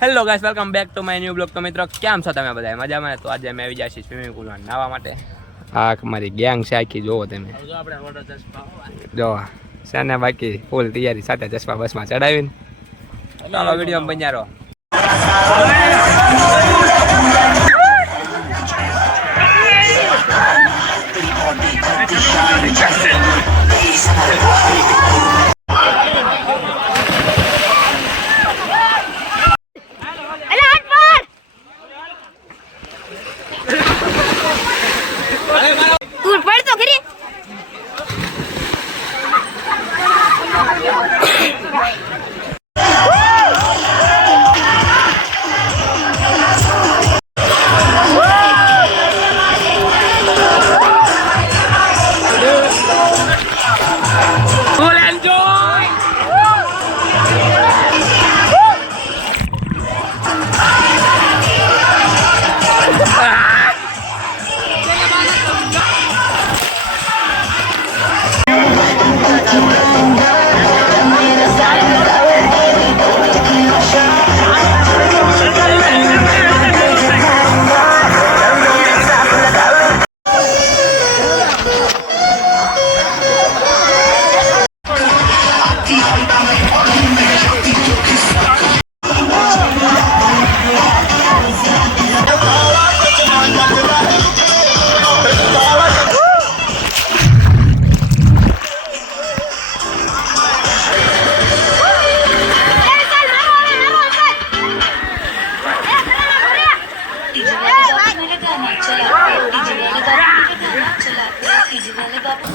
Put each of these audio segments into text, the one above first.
Hello guys, welcome back to my new blog. તો મિત્રો કેમ છો તમે બધા? મજામાં? તો આજે અમે આવી જાય છીએ સ્વિમિંગ પુલમાં નાહવા માટે. આ મારી ગેંગ છે આખી, જોવો તમે. જો શાને બાકી ફૂલ તૈયારી સાથે ચશ્મા બસમાં ચડાવીને ચાલો વિડીયો બન્યા રહો.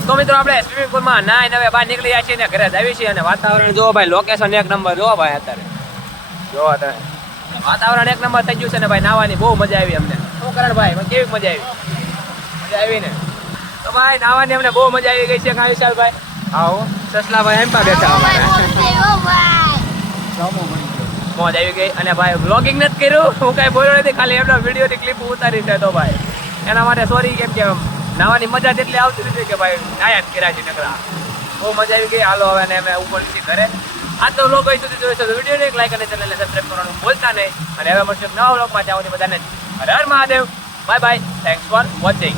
તો મિત્રો આપણે સ્વિમિંગ પુલમાં નાઈને હવે બહાર નીકળી જાય છે ને ઘરે જ આવી છીએ. અને વાતાવરણ જોવો ભાઈ, લોકેશન એક નંબર જોવો ભાઈ. અત્યારે જોવો તમે, વાતાવરણ એક નંબર થઈ ગયું છે ને ભાઈ. નાહવાની બહુ મજા આવી અમને. શું કારણ ભાઈ, કેવી મજા આવી ને? તો ભાઈ નાહવાની અમને બહુ મજા આવી ગઈ છે. કાં વિશાલ ભાઈ? આવો સસલા ભાઈ એમ પણ બેઠા મોજ આવી ગઈ. અને ભાઈ વ્લોગિંગ નથી કર્યું, હું કાંઈ બોલ્યો નથી, ખાલી એમનો વિડીયોની ક્લિપ ઉતારી છે. તો ભાઈ એના માટે સોરી. કેમ કે નાવાની મજા જેટલી આવતી હતી કે ભાઈ નાયા કર્યા છે નકરા. બહુ મજા આવી ગઈ. હાલો હવે ને અમે ઉપર નીચે ઘરે. આ તો વ્લોગ અહીં સુધી જોઈશો તો વિડીયોને એક લાઈક અને ચેનલને સબસ્ક્રાઈબ કરવાનું ભૂલતા નહીં. અને હવે મળશું નવા વ્લોગમાં. ત્યાં સુધી બધાને Har Har Mahadev. Bye bye. Thanks for watching.